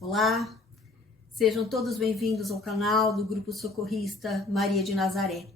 Olá, sejam todos bem-vindos ao canal do Grupo Socorrista Maria de Nazaré.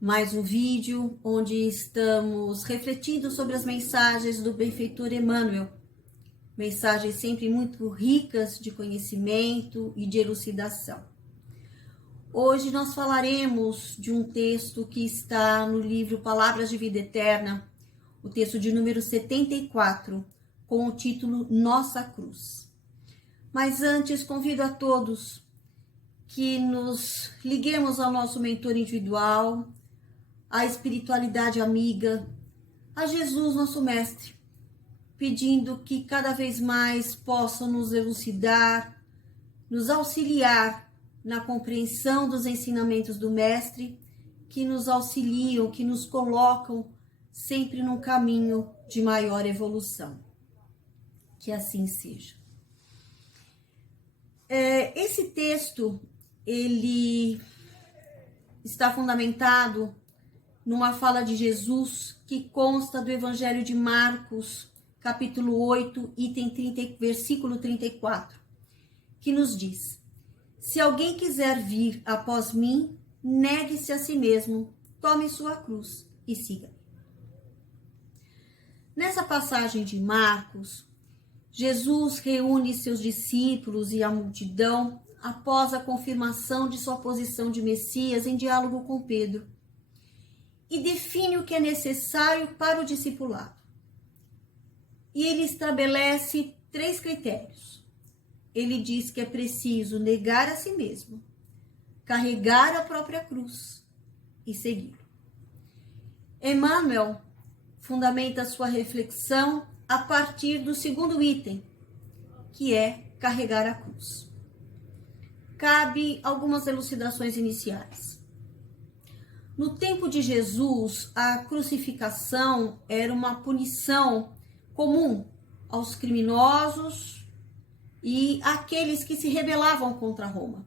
Mais um vídeo onde estamos refletindo sobre as mensagens do benfeitor Emmanuel. Mensagens sempre muito ricas de conhecimento e de elucidação. Hoje nós falaremos de um texto que está no livro Palavras de Vida Eterna, o texto de número 74, com o título Nossa Cruz. Mas antes, convido a todos que nos liguemos ao nosso mentor individual, à espiritualidade amiga, a Jesus, nosso mestre, pedindo que cada vez mais possam nos elucidar, nos auxiliar na compreensão dos ensinamentos do mestre, que nos auxiliam, que nos colocam sempre num caminho de maior evolução. Que assim seja. Esse texto, ele está fundamentado numa fala de Jesus que consta do Evangelho de Marcos, capítulo 8, versículo 34, que nos diz: se alguém quiser vir após mim, negue-se a si mesmo, tome sua cruz e siga-me. Nessa passagem de Marcos, Jesus reúne seus discípulos e a multidão após a confirmação de sua posição de Messias em diálogo com Pedro e define o que é necessário para o discipulado. E ele estabelece 3 critérios. Ele diz que é preciso negar a si mesmo, carregar a própria cruz e segui-lo. Emmanuel fundamenta sua reflexão a partir do segundo item, que é carregar a cruz. Cabe algumas elucidações iniciais. No tempo de Jesus, a crucificação era uma punição comum aos criminosos e àqueles que se rebelavam contra Roma.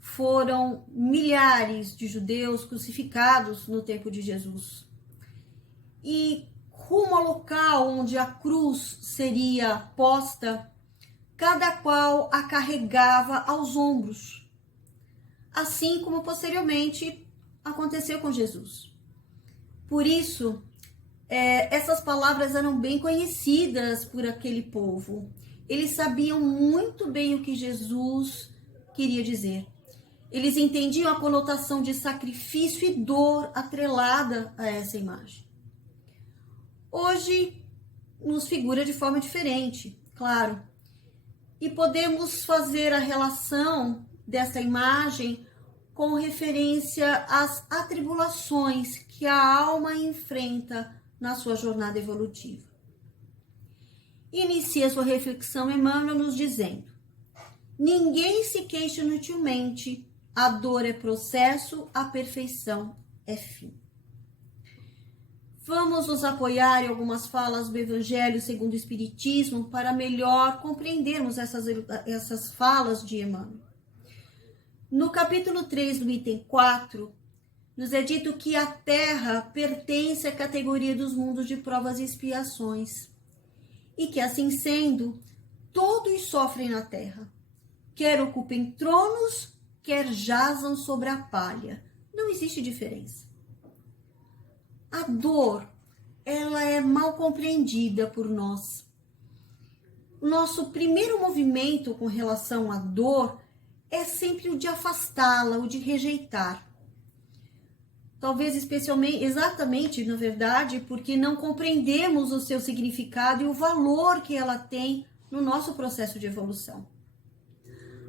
Foram milhares de judeus crucificados no tempo de Jesus. E rumo ao local onde a cruz seria posta, cada qual a carregava aos ombros, assim como posteriormente aconteceu com Jesus. Por isso, essas palavras eram bem conhecidas por aquele povo. Eles sabiam muito bem o que Jesus queria dizer. Eles entendiam a conotação de sacrifício e dor atrelada a essa imagem. Hoje nos figura de forma diferente, claro. E podemos fazer a relação dessa imagem com referência às atribulações que a alma enfrenta na sua jornada evolutiva. Inicia sua reflexão Emmanuel nos dizendo: ninguém se queixa inutilmente, a dor é processo, a perfeição é fim. Vamos nos apoiar em algumas falas do Evangelho segundo o Espiritismo para melhor compreendermos essas falas de Emmanuel. No capítulo 3, do item 4, nos é dito que a Terra pertence à categoria dos mundos de provas e expiações e que, assim sendo, todos sofrem na Terra, quer ocupem tronos, quer jazam sobre a palha. Não existe diferença. A dor, ela é mal compreendida por nós. O nosso primeiro movimento com relação à dor é sempre o de afastá-la, o de rejeitar. Talvez exatamente, na verdade, porque não compreendemos o seu significado e o valor que ela tem no nosso processo de evolução.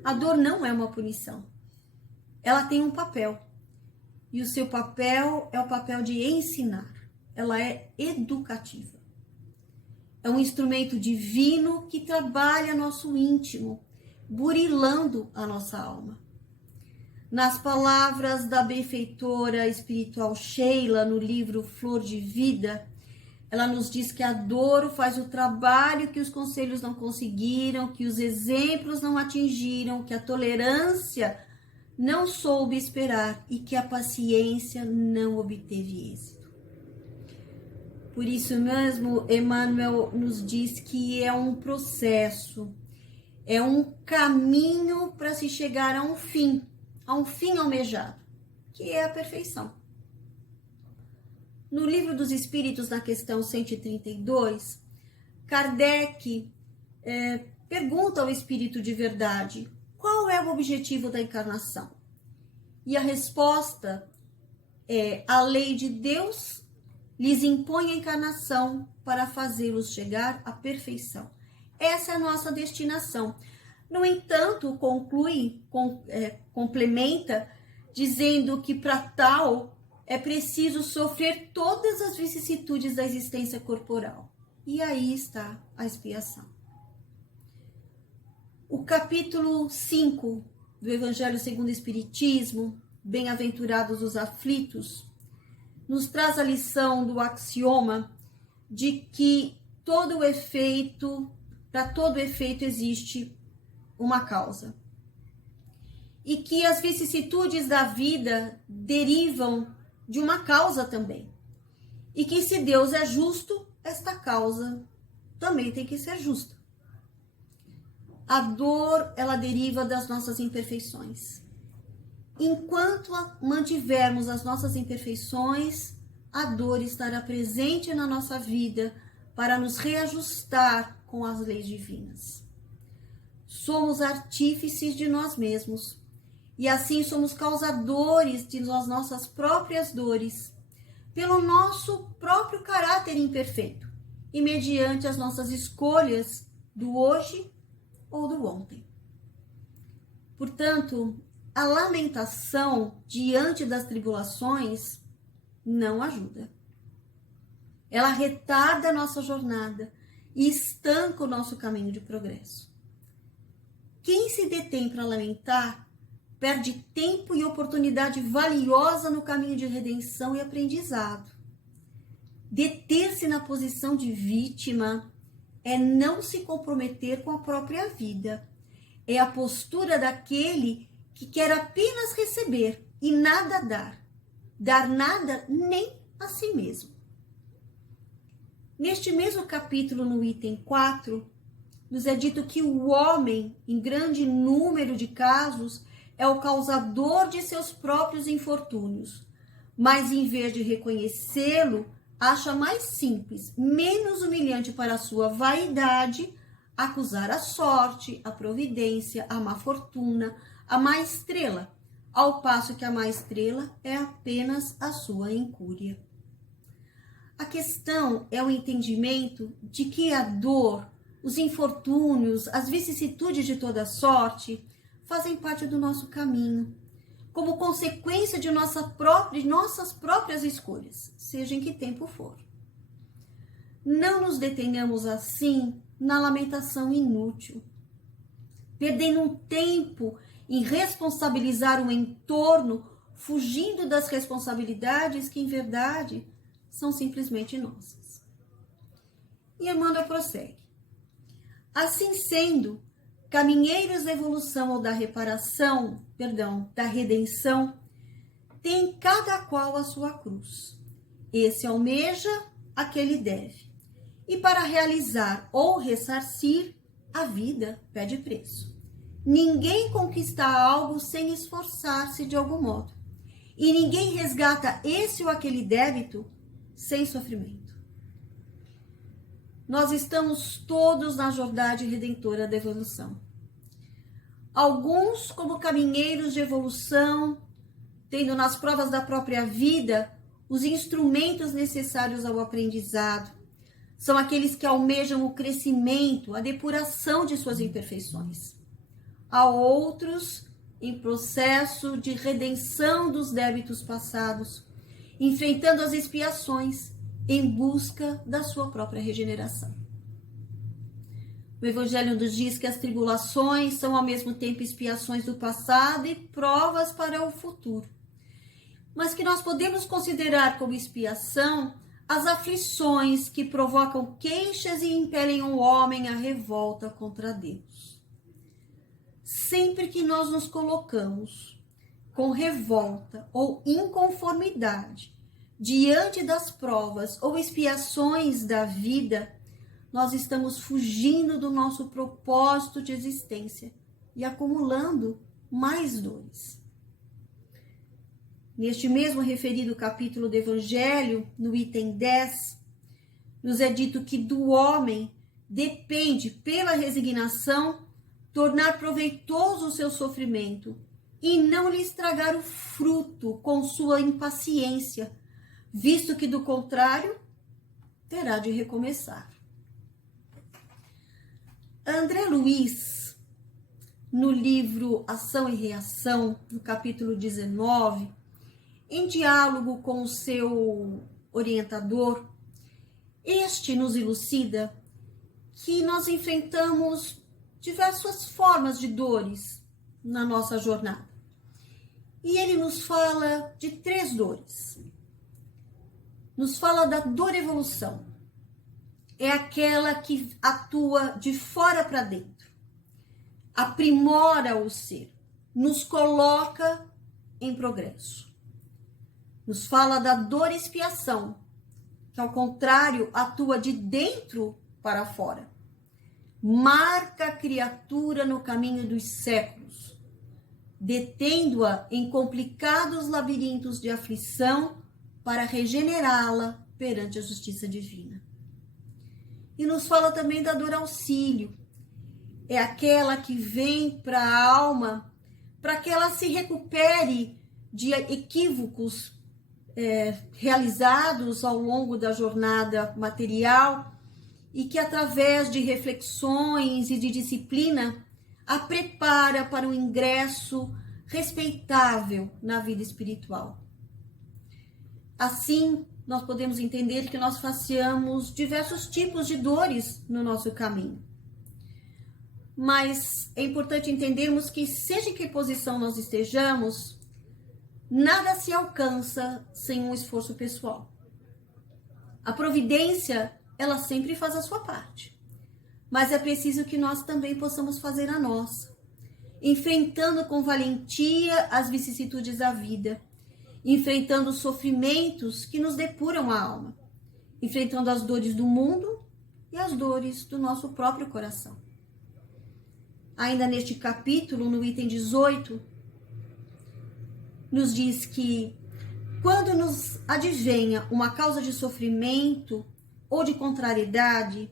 A dor não é uma punição. Ela tem um papel. E o seu papel é o papel de ensinar. Ela é educativa. É um instrumento divino que trabalha nosso íntimo, burilando a nossa alma. Nas palavras da benfeitora espiritual Sheila, no livro Flor de Vida, ela nos diz que a dor faz o trabalho que os conselhos não conseguiram, que os exemplos não atingiram, que a tolerância não soube esperar e que a paciência não obteve êxito. Por isso mesmo, Emmanuel nos diz que é um processo, É um caminho para se chegar a um fim almejado, que é a perfeição. No Livro dos Espíritos, na questão 132, Kardec pergunta ao Espírito de Verdade qual é o objetivo da encarnação. E a resposta é: a lei de Deus lhes impõe a encarnação para fazê-los chegar à perfeição. Essa é a nossa destinação. No entanto, complementa, dizendo que para tal é preciso sofrer todas as vicissitudes da existência corporal. E aí está a expiação. O capítulo 5 do Evangelho segundo o Espiritismo, Bem-aventurados os aflitos, nos traz a lição do axioma de que para todo efeito existe uma causa. E que as vicissitudes da vida derivam de uma causa também. E que se Deus é justo, esta causa também tem que ser justa. A dor, ela deriva das nossas imperfeições. Enquanto mantivermos as nossas imperfeições, a dor estará presente na nossa vida para nos reajustar com as leis divinas. Somos artífices de nós mesmos e assim somos causadores de nossas próprias dores, pelo nosso próprio caráter imperfeito e mediante as nossas escolhas do hoje ou do ontem. Portanto, a lamentação diante das tribulações não ajuda. Ela retarda a nossa jornada e estanca o nosso caminho de progresso. Quem se detém para lamentar perde tempo e oportunidade valiosa no caminho de redenção e aprendizado. Deter-se na posição de vítima é não se comprometer com a própria vida. É a postura daquele que quer apenas receber e nada dar nada nem a si mesmo. Neste mesmo capítulo, no item 4, nos é dito que o homem, em grande número de casos, é o causador de seus próprios infortúnios, mas em vez de reconhecê-lo, acha mais simples, menos humilhante para a sua vaidade, acusar a sorte, a providência, a má fortuna, a má estrela, ao passo que a má estrela é apenas a sua incúria. A questão é o entendimento de que a dor, os infortúnios, as vicissitudes de toda sorte fazem parte do nosso caminho, como consequência de nossas próprias escolhas, seja em que tempo for. Não nos detenhamos assim na lamentação inútil, perdendo um tempo em responsabilizar o entorno, fugindo das responsabilidades que, em verdade, são simplesmente nossas. E Emmanuel prossegue. Assim sendo, caminheiros da evolução ou da da redenção, tem cada qual a sua cruz. Esse almeja, aquele deve. E para realizar ou ressarcir, a vida pede preço. Ninguém conquista algo sem esforçar-se de algum modo. E ninguém resgata esse ou aquele débito sem sofrimento. Nós estamos todos na jornada redentora da evolução. Alguns, como caminheiros de evolução, tendo nas provas da própria vida os instrumentos necessários ao aprendizado, são aqueles que almejam o crescimento, a depuração de suas imperfeições. Há outros em processo de redenção dos débitos passados, enfrentando as expiações em busca da sua própria regeneração. O Evangelho nos diz que as tribulações são ao mesmo tempo expiações do passado e provas para o futuro, mas que nós podemos considerar como expiação as aflições que provocam queixas e impelem o homem à revolta contra Deus. Sempre que nós nos colocamos com revolta ou inconformidade diante das provas ou expiações da vida, nós estamos fugindo do nosso propósito de existência e acumulando mais dores. Neste mesmo referido capítulo do Evangelho, no item 10, nos é dito que do homem depende, pela resignação, tornar proveitoso o seu sofrimento e não lhe estragar o fruto com sua impaciência, visto que, do contrário, terá de recomeçar. André Luiz, no livro Ação e Reação, no capítulo 19, em diálogo com o seu orientador, este nos elucida que nós enfrentamos diversas formas de dores na nossa jornada. E ele nos fala de 3 dores. Nos fala da dor evolução. É aquela que atua de fora para dentro. Aprimora o ser. Nos coloca em progresso. Nos fala da dor expiação, que ao contrário atua de dentro para fora. Marca a criatura no caminho dos séculos, detendo-a em complicados labirintos de aflição para regenerá-la perante a justiça divina. E nos fala também da dor auxílio. É aquela que vem para a alma para que ela se recupere de equívocos realizados ao longo da jornada material e que, através de reflexões e de disciplina, a prepara para um ingresso respeitável na vida espiritual. Assim, nós podemos entender que nós faceamos diversos tipos de dores no nosso caminho. Mas é importante entendermos que, seja em que posição nós estejamos, nada se alcança sem um esforço pessoal. A providência, ela sempre faz a sua parte. Mas é preciso que nós também possamos fazer a nossa, enfrentando com valentia as vicissitudes da vida, enfrentando os sofrimentos que nos depuram a alma, enfrentando as dores do mundo e as dores do nosso próprio coração. Ainda neste capítulo, no item 18, nos diz que quando nos advenha uma causa de sofrimento ou de contrariedade,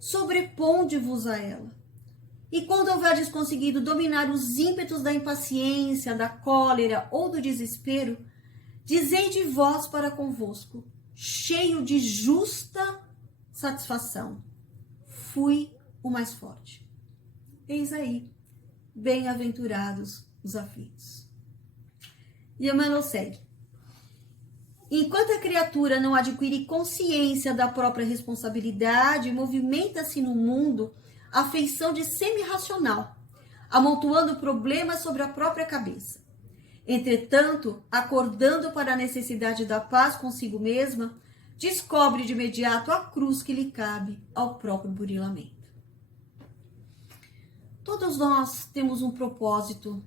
sobreponde-vos a ela. E quando houverdes conseguido dominar os ímpetos da impaciência, da cólera ou do desespero, dizei de vós para convosco, cheio de justa satisfação: fui o mais forte. Eis aí, bem-aventurados os aflitos. E Emmanuel segue. Enquanto a criatura não adquire consciência da própria responsabilidade, movimenta-se no mundo a feição de semi-racional, amontoando problemas sobre a própria cabeça. Entretanto, acordando para a necessidade da paz consigo mesma, descobre de imediato a cruz que lhe cabe ao próprio burilamento. Todos nós temos um propósito.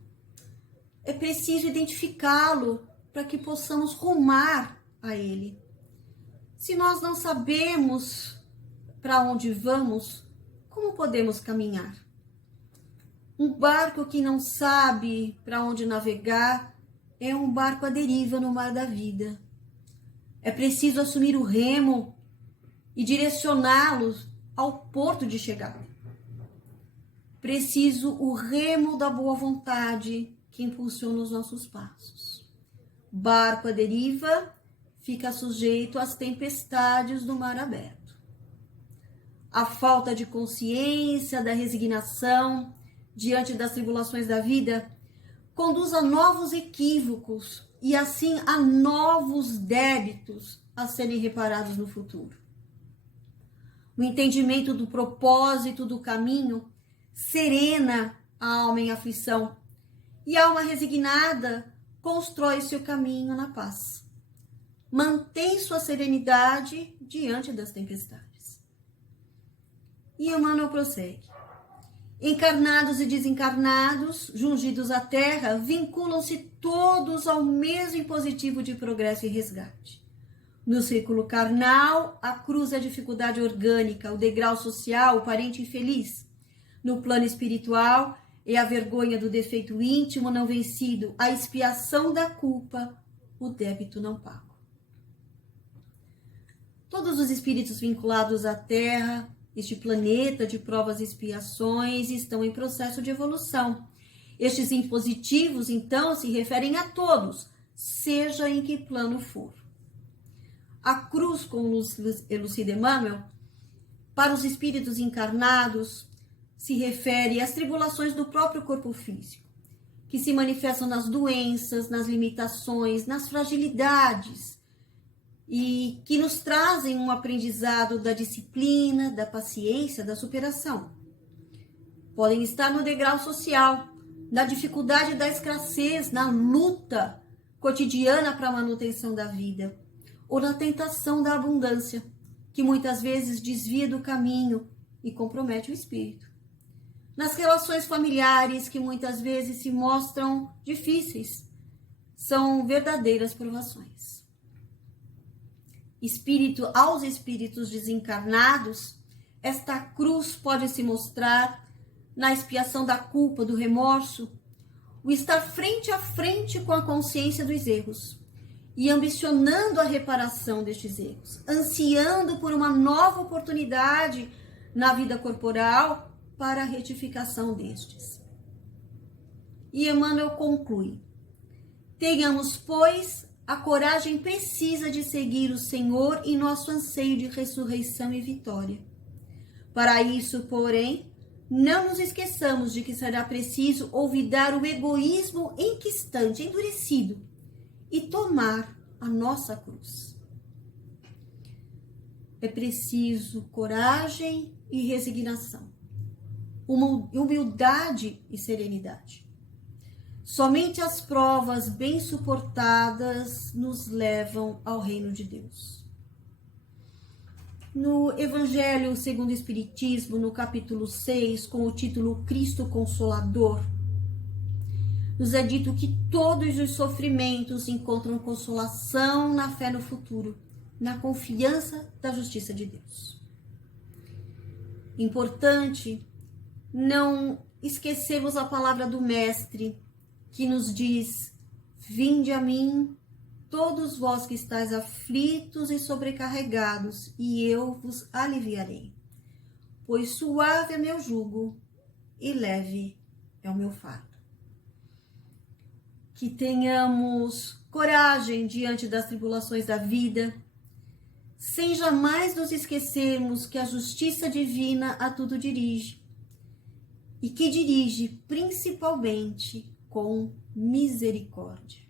É preciso identificá-lo para que possamos rumar a ele. Se nós não sabemos para onde vamos, como podemos caminhar? Um barco que não sabe para onde navegar é um barco à deriva no mar da vida. É preciso assumir o remo e direcioná-los ao porto de chegada. Preciso o remo da boa vontade que impulsiona os nossos passos. Barco à deriva fica sujeito às tempestades do mar aberto. A falta de consciência, da resignação diante das tribulações da vida conduz a novos equívocos e assim a novos débitos a serem reparados no futuro. O entendimento do propósito do caminho serena a alma em aflição, e a alma resignada constrói seu caminho na paz. Mantém sua serenidade diante das tempestades. E Emmanuel prossegue. Encarnados e desencarnados, jungidos à terra, vinculam-se todos ao mesmo impositivo de progresso e resgate. No círculo carnal, a cruz é a dificuldade orgânica, o degrau social, o parente infeliz. No plano espiritual, é a vergonha do defeito íntimo não vencido, a expiação da culpa, o débito não pago. Todos os espíritos vinculados à Terra, este planeta de provas e expiações, estão em processo de evolução. Estes impositivos, então, se referem a todos, seja em que plano for. A cruz, como elucida Emmanuel, para os espíritos encarnados, se refere às tribulações do próprio corpo físico, que se manifestam nas doenças, nas limitações, nas fragilidades, e que nos trazem um aprendizado da disciplina, da paciência, da superação. Podem estar no degrau social, na dificuldade da escassez, na luta cotidiana para a manutenção da vida, ou na tentação da abundância, que muitas vezes desvia do caminho e compromete o espírito. Nas relações familiares, que muitas vezes se mostram difíceis, são verdadeiras provações. Aos espíritos desencarnados, esta cruz pode se mostrar na expiação da culpa, do remorso, o estar frente a frente com a consciência dos erros e ambicionando a reparação destes erros, ansiando por uma nova oportunidade na vida corporal para a retificação destes. E Emmanuel conclui: tenhamos, pois, a coragem precisa de seguir o Senhor em nosso anseio de ressurreição e vitória. Para isso, porém, não nos esqueçamos de que será preciso olvidar o egoísmo enquistante, endurecido, e tomar a nossa cruz. É preciso coragem e resignação, humildade e serenidade. Somente as provas bem suportadas nos levam ao reino de Deus. No Evangelho segundo o Espiritismo, no capítulo 6, com o título Cristo Consolador, nos é dito que todos os sofrimentos encontram consolação na fé no futuro, na confiança da justiça de Deus. Importante não esquecermos a palavra do Mestre, que nos diz: vinde a mim, todos vós que estáis aflitos e sobrecarregados, e eu vos aliviarei. Pois suave é meu jugo e leve é o meu fardo. Que tenhamos coragem diante das tribulações da vida, sem jamais nos esquecermos que a justiça divina a tudo dirige, e que dirige principalmente com misericórdia.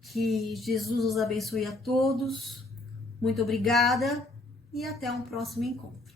Que Jesus nos abençoe a todos. Muito obrigada e até um próximo encontro.